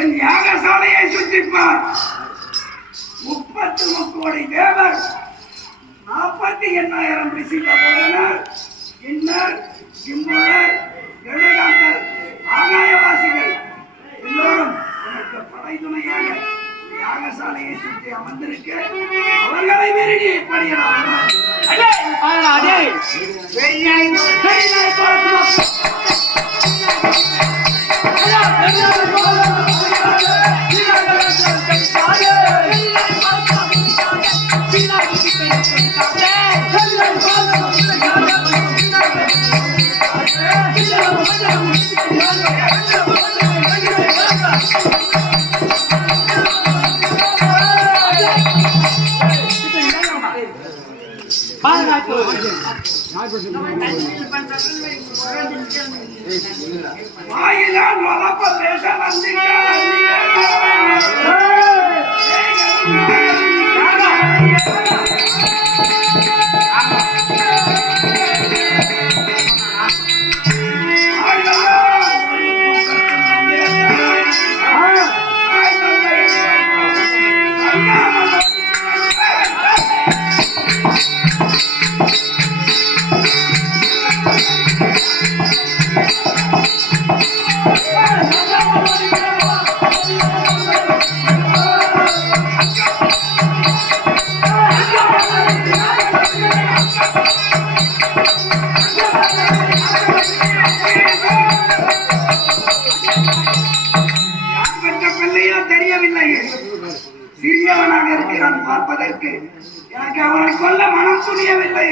என் யாகசாலையை சுற்றிப்பார். 30 கோடி தேவர், 48,000 ரிஷிக போதனர், கிண்ணர், கிம்புலர், எழுகாந்தர், ஆகாயவாசிகள் எல்லோரும் எனக்கு படை துணையாக யாகசாலையை சுற்றி அமர்ந்திருக்க அவர்களை மீறி படியலாம். வாயிலால் வளப்ப பேச சிறியவனாக இருக்கிறான் பார்ப்பதற்கு. எனக்கு அவனை கொல்ல மனம் துணியவில்லை.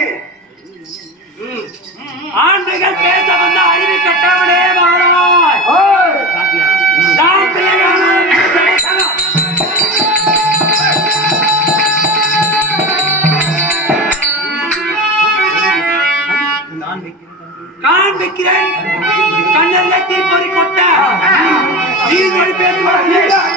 ஆண்டுகள் பேச வந்த அறிவு கட்டவனே மாறாய். காண்பிக்கிறேன் கண்ணெல்லாம் தீப்பறி கொட்ட நீ பேசுவார்.